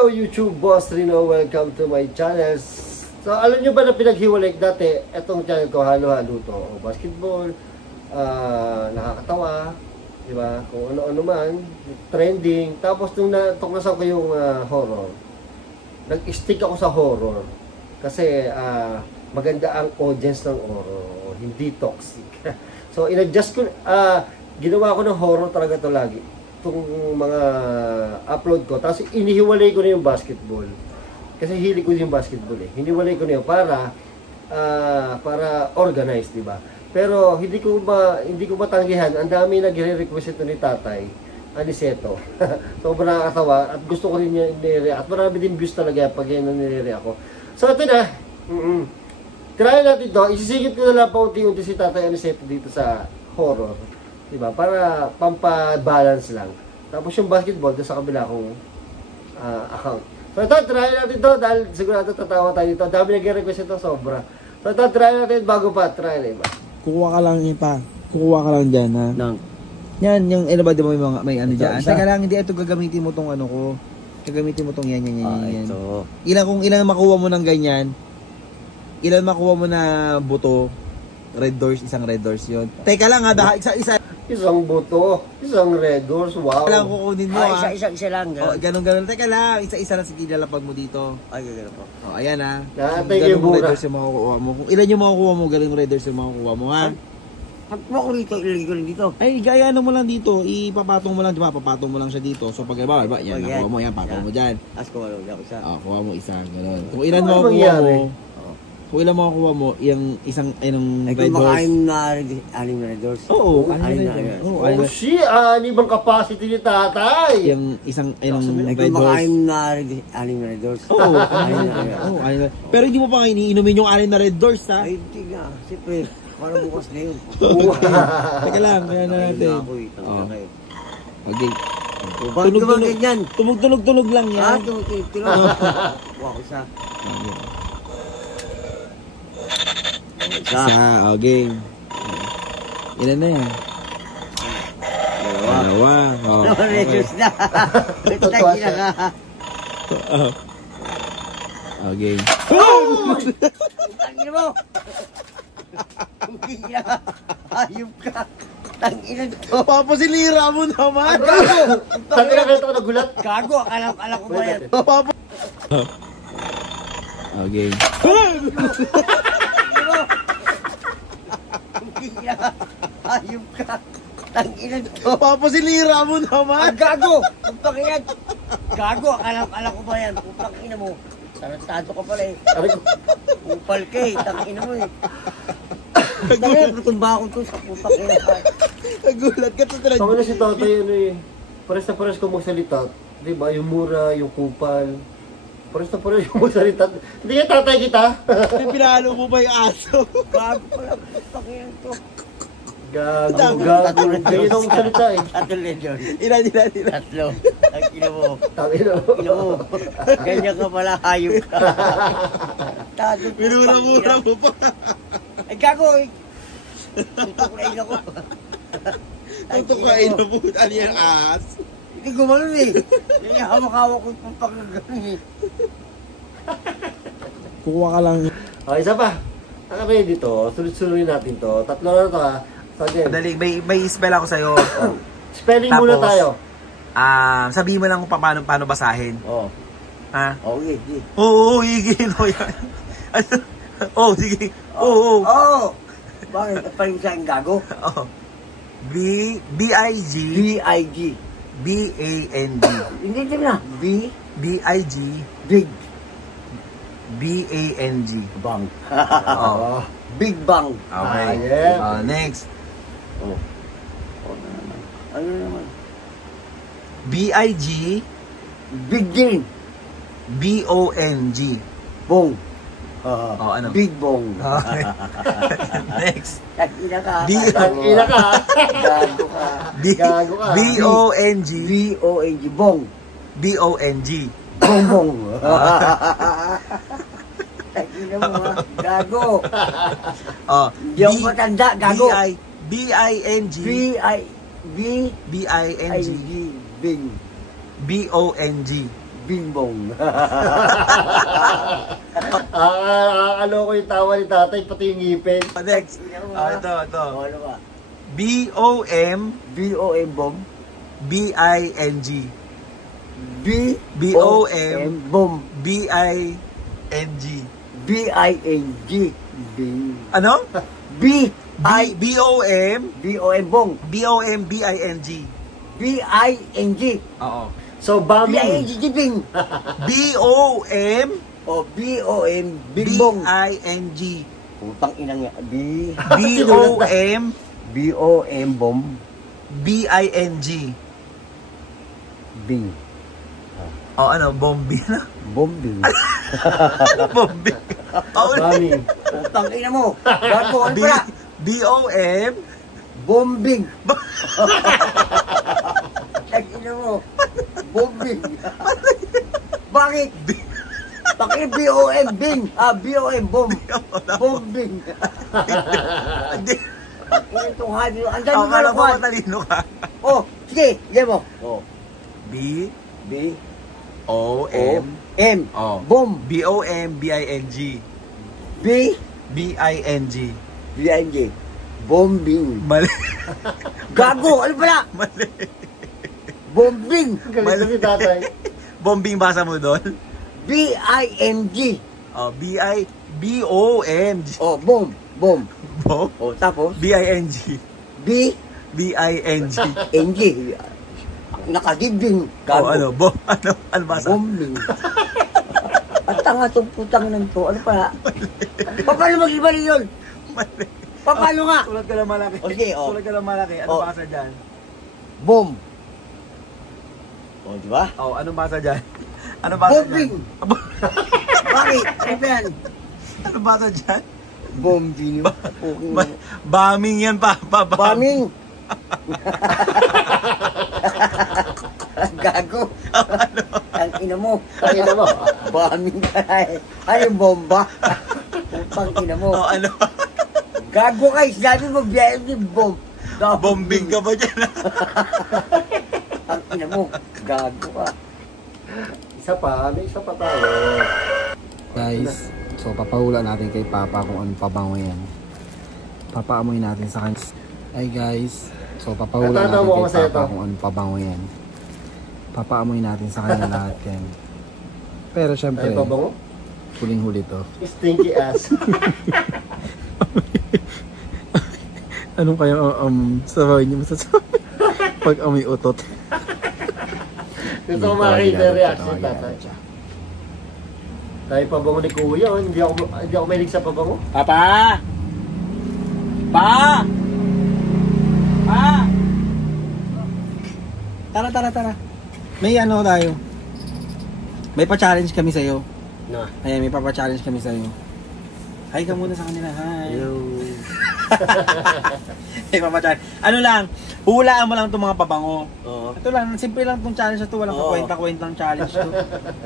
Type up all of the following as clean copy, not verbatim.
Hello YouTube, Boss Rino. Welcome to my channel. So alam nyo ba na pinaghiwalay dati etong channel ko, halo-halo to. Basketball, nakakatawa, di ba? Kung ano-ano man, trending. Tapos nung natuklasan ko yung horror, nag-stick ako sa horror. Kasi maganda ang audience ng horror, hindi toxic. So in-adjust ko, ginawa ko ng horror talaga to lagi. Itong mga upload ko, tapos inihiwalay ko na yung basketball. Kasi hilig ko yung basketball eh. Hiniwalay ko na yun para organized, di ba? Pero hindi ko matanggihan. Ang dami nagre-request ito ni Tatay Aniceto. Sobrang nakakatawa at gusto ko rin niya nire-react. At marami din views talaga pag yan nire-react ako. So ito na. Try natin ito. Isisigit ko na lang pa unti-unti si Tatay Aniceto dito sa horror. Diba? Para pampa-balance lang. Tapos yung basketball doon sa kabila kong account. So ito, try natin ito dahil sigurado tatawa tayo dito. Dami nag-request ito, sobra. So ito, try natin bago pa. Try na iba. Kukuha ka lang ipa. Kukuha ka lang dyan, ha? Yan, yung ano ba, di ba may ano dyan? Teka lang, hindi ito gagamitin mo tong ano ko. Gagamitin mo tong yan. Ito. Ilan makuha mo ng ganyan? Ilan makuha mo na buto? Red doors, isang red doors yun. Teka lang ha, isa. Isang buto, isang red doors, wow. Kailangan kukunin mo ha. Isa lang. Ganun. Teka lang, isa lang sige lalapag mo dito. Ay, gano'n po. Ayan ha. Ganun red doors yung makukuha mo. Kung ilan yung makukuha mo, galing red doors yung makukuha mo ha. Pag mo ko rito, ilagay ko lang dito. Ay, gaya mo lang dito. Ipapatong mo lang, di ba? Papatong mo lang siya dito. So pag ba, yan, nakuha mo yan, patong mo dyan. As ko, isa. Kuha mo isa, gano'n. Kung ilan mo makukuha mo, kung ilan makukuha mo, yung isang, red doors. Ay, kung anim na red doors. Oo, anim na red doors. Oh, shit, anim ang capacity ni Tatay. Yung isang, red doors. Ay, kung anim na red doors. Oo, anim na. Pero hindi mo pa iniinumin yung anim na red doors, ha? Ay, hindi nga. Siyempre, para bukas na yun. Teka lang, kaya na natin. Okay. Tumugtunog lang yan. Tumugtunog. Wow, isa. Isa, okay. Ilan na yan? Dalawa. Reduce na. Totoo siya. Okay. Tangina mo. Ayup ka. Tangina to. Papasilira mo naman. Gago! Tangina ka ito nagulat. Gago, akala ko ba yan? Okay. Ayup ka. Tangina to. Papasilira mo naman. Gago! Pagpakiyan. Gago, akala ko ba yan? Pagpakina mo. Tarantado ka pala eh. Upal ka eh. Tangina mo eh. Tangina, patumba ako to sa pupakina. Nagulat ka to talaga. Tama na si Tatay, ano eh. Pares na pares kung magsalita. Diba? Yung mura, yung kupal. Pares na pares kung magsalita. Hindi ka Tatay kita. Pinalo mo ba yung aso? Gago pala. Pupakina to. Gago. Ganyan ako magsalita eh. Tatlo Legion. Ilan. Tatlo. Tangina mo. Tangina mo. Ino mo. Ganyan ka pala, hayop ka. Minura-mura mo pa. Ay, gago eh. Tutuklain ako. Tutuklain mo po. Ano yung ahas? Hindi gumanon eh. Hindi hawak-hawak ko yung pagkaganon eh. Kukuha ka lang. Okay, isa pa. Ready to. Sunod-sunodin natin to. Tatlo na to ha. Dali, may spell ako sa'yo. Spelling muna tayo. Sabihin mo lang kung paano basahin. Oo. Ha? Okay. Oo, higil mo yan. Sige. Oo. Bakit? Paling sa akin gago? Oo. B-I-G B-I-G B-A-N-G Hindi din na. B-I-G Big B-A-N-G Bang. Oo. Big Bang. Okay. Yeah. Next. Ano naman? B-I-G Big din. B-O-N-G Bong. ano? Big Bong. Okay. Next. Tag-ina ka. Tangina ka. Gago ka. Gago ka. B-O-N-G B-O-N-G. Bong. B-O-N-G Bong Bong. Tag-ina mo ha. Gago. Hindi ako matanda. Gago. B-I-N-G B-I-N-G. B-I-N-G Bing. B-O-N-G Bingbong. Ano ko yung tawa ni tatay, pati yung ngipin. Next. Ito. Ano ba? B-O-M B-O-M Bom. B-I-N-G. B-O-M Bom. B-I-N-G. B-I-N-G. Bing. Ano? B-I. B-O-M B-O-M Bong. B-O-M B-I-N-G. B-I-N-G. Oo. So, bombing. B-I-N-G Bing. B-O-M O B-O-M Bingbong. B-I-N-G. Putang inang yan. B-O-M B-O-M Bom. B-I-N-G. Bing. O ano? Bombing? Bombing. Ano bombing? Bombing. Putang ina mo. Gago, ano pala? B-O-M Bombing. Ay, ina mo. Bombing. Bakit? Bakit B-O-M Bing? B-O-M Bom. Bombing. Ina itong habi. Ang dami Akala mo mo matalino ka. Oh, sige. Sige mo. Oh. B B. O-M M. Oh. Bom. B-O-M B-I-N-G. B. B-I-N-G. B-I-N-G. Bombing. Mali. Gago, ano pala? Mali. Bombing. Galit si tatay. Bombing basa mo doon? B-I-N-G. Oh, B-I-B-O-M-G. Oh, bom. Bom. Bo? Oh, tapos? B-I-N-G. B. B-I-N-G. N-G. Nakadibding. Oh, ano? Bo? Ano basa? Bombing. At tanga itong putang ng to. Ano pala? Paano mag-ibali yun? Mali. Paano nga? Sulat ka lang malaki. O, sige, oh. Sulat ka lang malaki. Ano Oh. basa dyan? Bom. O, di ba? Oh, anong basa dyan? Ano basa Bombing. dyan? Bakit? Ano ba yan? Ano basa dyan? Bombing. Okay. Bombing yan pa. Bombing. Gago. Ang ina mo. Ang ina mo. Bombing ka na eh. Ano yung bomba? Putang ina mo. Oh, ano? Gago ka. Sinabi mo biyahe yung bomb. Bombing ka ba dyan? Ang ina mo. Gago ka. Isa pa, may isa pa tayo. Guys, so papahula natin kay Papa kung anong pabango yan. Papaamoy natin sa kanya. Ay guys, so papahula natin kay Papa kung anong pabango yan. Papaamoy natin sa kanya lahat yan. Pero syempre, Ay, pabango? huling-huli to. Stinky ass. Anong kaya sabahin niyo masasabi? Pag amoy utot. Gusto ko makakita yung reaction tatay. Tayo pabango ni Kuya, oh. Hindi ako mahilig sa pabango. Papa! Pa! Pa! Tara. May ano tayo. May pa-challenge kami sa'yo. No. Ayan, may pa-challenge kami sa'yo. Hi ka muna sa kanila, hi. Hello. May pa-challenge. Ano lang, hulaan mo lang itong mga pabango. Oo. Ito lang, simple lang itong challenge na ito. Walang Oo. kakwenta-kwentang challenge to.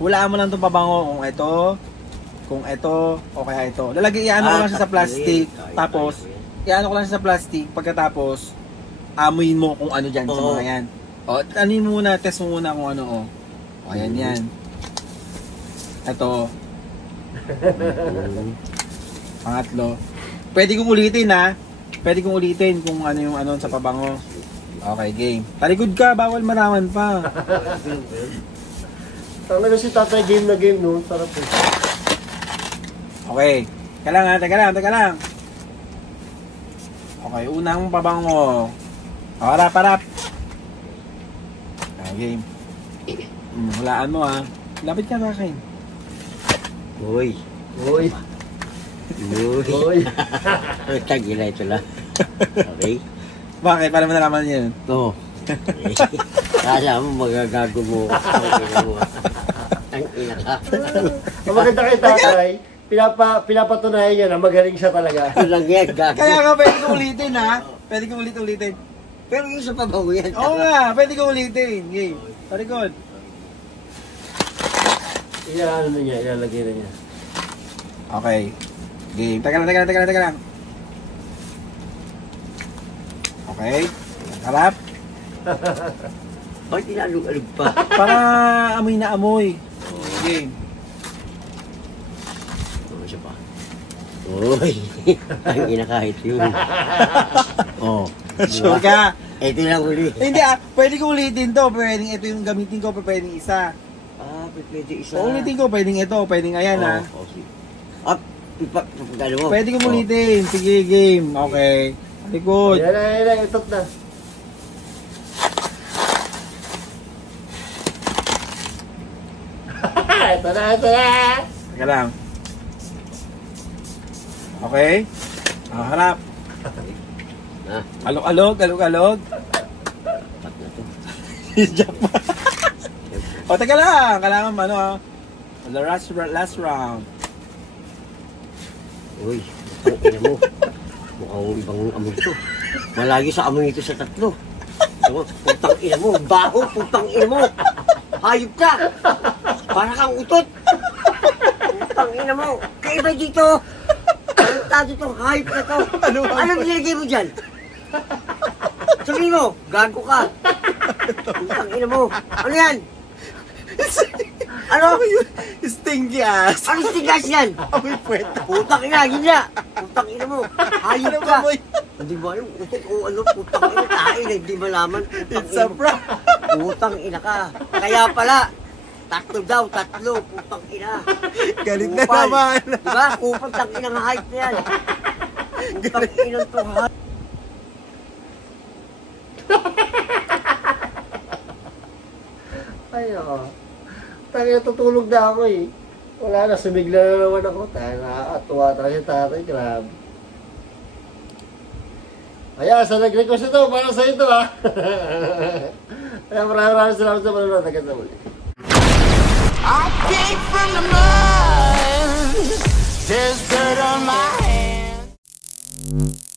Hulaan mo lang itong pabango kung ito, o kaya ito. Iano ko lang siya sa plastic, tapos, iano ko lang siya sa plastic, pagkatapos, amuin mo kung ano dyan sa Oo. mga yan. O, anuin mo muna, test mo muna kung ano, o. O, ayan yan. Ito. Pangatlo. Pwede kong ulitin ha. Pwede kong ulitin kung ano yung ano sa pabango. Okay, game. Talikod ka, bawal maraman pa. Talaga si tatay game na game noon. Sarap eh. Okay. Teka lang. Okay, unang pabango. Harap. Okay, game. Hulaan mo ha. Lapit ka sa akin. Uy. Uy. Tagila ito lang. Okay? Bakit? Para mo nalaman yun? Oo. Kala mo magagago mo. Ang ina ka. Ang maganda kay tatay, pinapatunayan niya na magaling siya talaga. Ano lang yan, gago. Kaya nga, pwede kong ulitin ha. Pwede kong ulitin. Pero yung sa pabango yan. Oo nga, pwede kong ulitin. Game. Talikod. Ilalagay na niya. Okay. Game. Teka lang. Okay. Harap. Bakit inaalog-alog pa? Para amoy na amoy. game. Oh, siya pa. Uy, ang ina kahit yun. Oh, Sure ka? Ito lang uli. Hindi pwede ko ulitin to. Pwedeng ito yung gamitin ko, pwedeng isa. Pwede isa. So, ulitin ko, pwedeng ito, pwedeng ayan ha. Sige. Pagkano mo? Pwede ko ulitin. Sige, game. Okay. Likod. Yan na, itot na. Ito na. Teka lang. Okay. Harap. Alog. Pat na to. O, teka lang. Kailangan the last round. Uy, ang ina mo. Mukhang ibang amoy ito. Malagi sa amoy ito sa tatlo. Putang ina mo. Baho, putang ina mo. Hayop ka. Para kang utot. Putang ina mo. Kaiba dito. Tarantado itong hayop na to. Anong nilagay mo dyan? Sabihin mo, gago ka. Putang ina mo. Ano yan? Ano? Stinky ass. Ano stigas yan? Amoy puweta. Putang ina, ginya. Putang ina mo. Hayop ka. Hindi ba yung utot o ano? Putang ina, tayo na hindi malaman. It's a prank. Putang ina ka. Kaya pala, tatlo. Putang ina. Galit na Kupal. naman. Diba? Kupal, tang ina nga hype na yan. Putang ina to hype. Ay, Tangina, tutulog na ako eh. Wala na, sumigla na naman ako. Nakakatuwa talaga si tatay, grabe. Ayan, sa nag-request ito, para sa ito ha. Ayan, maraming salamat sa panonood. Hanggang sa muli. I came from the mud, there's dirt on my hands.